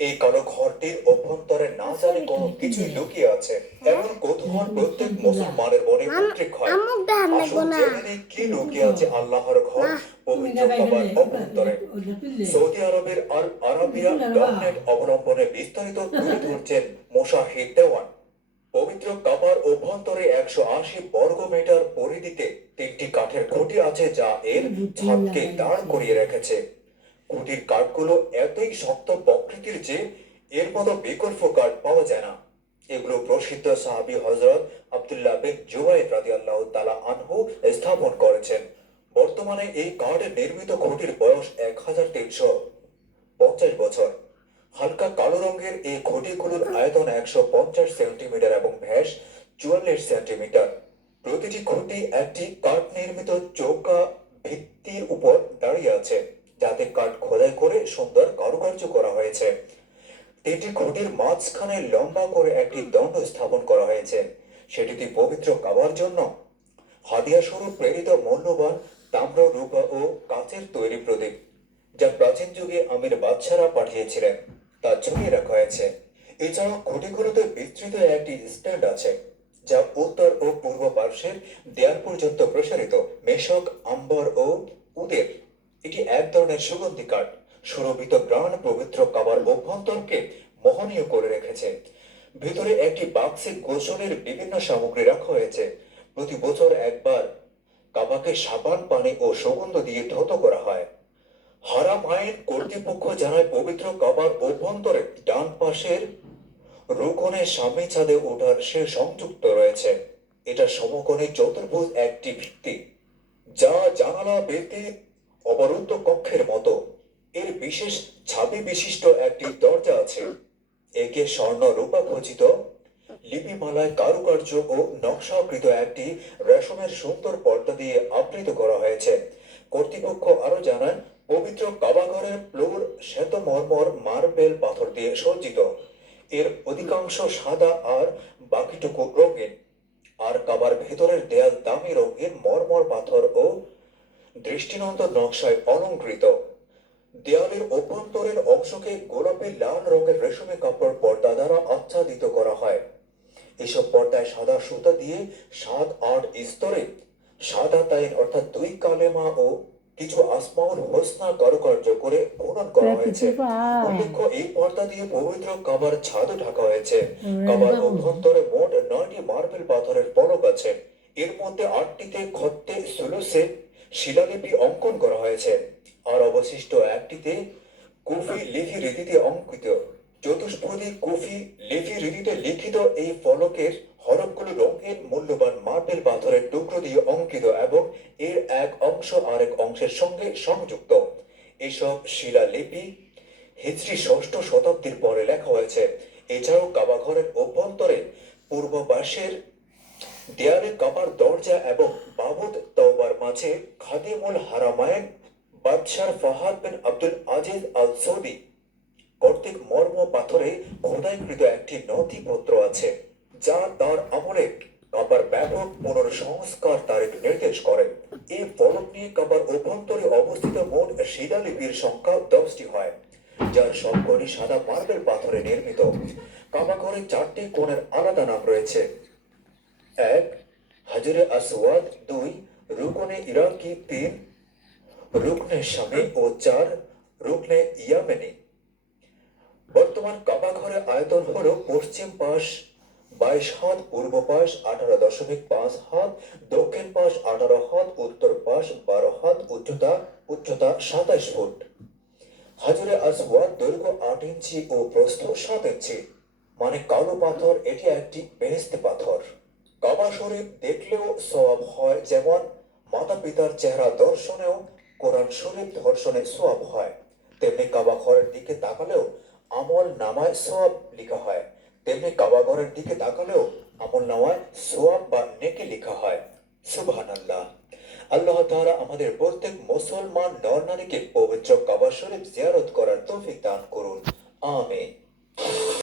এই কালো ঘরটির অভ্যন্তরে না জানি কোনো কিছুই লুকিয়ে আছে। এমন কৌতূহল প্রত্যেক মুসলমানের মনে উদ্রেক হয়। আসুন জেনে নেই কি লুকিয়ে আছে আল্লাহর ঘর পবিত্র কাবার অভ্যন্তরে। সৌদি আরবের আল আরাবিয়া ডটনেট অবলম্বনে বিস্তারিত তুলে ধরছেন মুশাহিদ দেওয়ান। পবিত্র কাবার অভ্যন্তরে 180 বর্গ মিটার পরিধিতে 3টি কাঠের খুঁটি আছে যা এর ছাদকে দাঁড় করিয়ে রেখেছে। খুঁটির কাঠগুলো এতই শক্ত প্রকৃতির যে এর মতো বিকল্প কাঠ পাওয়া যায় না। এগুলো প্রসিদ্ধ সাহাবী হযরত আব্দুল্লাহ বিন জুবাইর রাদিয়াল্লাহু তাআলা আনহু স্থাপন করেছেন। বর্তমানে এই কাঠের নির্মিত খুঁটির বয়স 1350 বছর। হালকা কালো রঙের এই খুঁটিগুলোর আয়তন 150 সেন্টিমিটার এবং ব্যাস 44 সেন্টিমিটার। প্রতিটি খুঁটি একটি কাঠ নির্মিত চৌকা ভিত্তির উপর দাঁড়িয়ে আছে, যাতে কাঠ খোদাই করে সুন্দর কারুকার্য করা হয়েছে। 3টি খুঁটির মাঝখানে লম্বা করে একটি দণ্ড স্থাপন করা হয়েছে। সেটিতে পবিত্র কাবার জন্য হাদিয়া স্বরূপ প্রেরিত মূল্যবান তাম্র, রূপা ও কাচের তৈরি প্রদীপ, যা প্রাচীন যুগে আমির বাদশারা পাঠিয়েছিলেন, তা ঝুলিয়ে রাখা হয়েছে। এছাড়াও খুঁটিগুলোতে বিস্তৃত একটি স্ট্যান্ড আছে, যা উত্তর ও পূর্ব পার্শ্বের দেয়াল পর্যন্ত প্রসারিত। মেশক, আম্বর ও উদের, এটি এক ধরনের সুগন্ধি কাঠ, সুরভিত প্রাণ পবিত্র কাবার অভ্যন্তরকে মোহনীয় করে রেখেছে। ভিতরে একটি বাক্সে গোসলের বিভিন্ন সামগ্রী রাখা হয়েছে। প্রতি বছর একবার কাবাকে সাবান, পানি ও সুগন্ধ দিয়ে ধৌত করা হয়। হারাম আইন কর্তৃপক্ষ জানায় পবিত্র কাবার অভ্যন্তরে ডান পাশের রুকনের সামনে ছাদে ওঠার সে সংযুক্ত রয়েছে। এটা সমকোণী চতুর্ভুজ একটি ভিত্তি, যা জানালা বেতে অবরুদ্ধ কক্ষের মতো। এর বিশেষ ছাবি বিশিষ্ট একটি দরজা আছে। একে স্বর্ণ রূপা খচিত লিপিমালায় কারুকার্য ও নকশাকৃত একটি রেশমের সুন্দর পর্দা দিয়ে আবৃত করা হয়েছে। কর্তৃপক্ষ আরো জানান, পবিত্র কাবাঘরের ফ্লোর শ্বেত মর্মর মার্বেল পাথর দিয়ে সজ্জিত। এর অধিকাংশ সাদা আর বাকিটুকু রঙিন। আর কাবার ভেতরের দেয়াল দামি রঙের মর্মর পাথর ও দৃষ্টিনন্দন নকশায় অলঙ্কৃত। দেয়ালের অভ্যন্তরের অংশকে গোলাপি লাল রঙের রেশমে কাপড় পর্দা দ্বারা আচ্ছাদিত করা হয়। এসব পর্দায় সাদা সুতা দিয়ে 7-8 স্তরে সাদা তাইন অর্থাৎ 2 কালেমা ও কিছু আসমাউল হোসনা কারুকার্য করে বুনন করা হয়েছে। উল্লেখ্য, এই পর্দা দিয়ে পবিত্র কাবার ছাদও ঢাকা হয়েছে। কাবার অভ্যন্তরে মোট 9টি মার্বেল পাথরের ফলক আছে। এর মধ্যে 8টিতে খত্তে সুলুসে শিলালিপি অঙ্কন করা হয়েছে, আর অবশিষ্ট একটিতে কুফি লিপি রীতিতে অঙ্কিত। চতুষ্পদী কুফি লিপি রীতিতে লিখিত এই ফলকের হরফগুলো রঙিন মূল্যবান মার্বেল পাথরের টুকরো দিয়ে অঙ্কিত এবং এর এক অংশ আরেক অংশের সঙ্গে সংযুক্ত। এসব শিলালিপি হিজরি 6ষ্ঠ শতাব্দীর পরে লেখা হয়েছে। এছাড়াও কাবাঘরের অভ্যন্তরে পূর্ব পাশের দেয়ালে কাবার দরজা এবং বাবুদ তওবার মাঝে খাদিমুল হারামাইন বাদশাহ ফাহাদ বিন আব্দুল আজিজ আল সৌদি কর্তৃক মর্ম পাথরে খোদাইকৃত একটি নথিপত্র আছে, যা তার আমলে কাবার ব্যাপক পুনর্সংস্কার তারিখ নির্দেশ করে। এই ফলক নিয়ে কাবার অভ্যন্তরে অবস্থিত মোট শিলালিপির সংখ্যা 10টি হয়, যার সবকটি সাদা মার্বেল পাথরে নির্মিত। কাবাঘরে 4টি কোণের আলাদা নাম রয়েছে। 1 হাজরে আসওয়াদ, 2 রুকনে ইরাকি, 3 রুকনে শামী ও 4 রুকনে ইয়ামেনি। বর্তমান কাবাঘরের আয়তন হলো পশ্চিম পাশ 22 হাত, পূর্ব পাশ 18.5 হাত, দক্ষিণ পাশ 18 হাত, উত্তর পাশ 12 হাত, উচ্চতা 27 ফুট। হাজরে আসওয়াদ দৈর্ঘ্য 8 ইঞ্চি ও প্রস্থ 7 ইঞ্চি, মানে কালো পাথর। এটি একটি বেহেশতে পাথর। কাবা শরীফ দেখলেও সওয়াব হয়, যেমন মাতা পিতার চেহারা দর্শনেও কোরআন শরীফ ধর্ষণে সওয়াব হয়, তেমনি কাবা ঘরের দিকে তাকালেও আমল নামায় সওয়াব লেখা হয়। তেমনি কাবা ঘরের দিকে তাকালেও আমল নামায় সওয়াব বা নেকি লেখা হয়। সুবহানাল্লাহ। আল্লাহ তাআলা আমাদের প্রত্যেক মুসলমান নর নারীকে পবিত্র কাবা শরীফ জিয়ারত করার তৌফিক দান করুন। আমিন।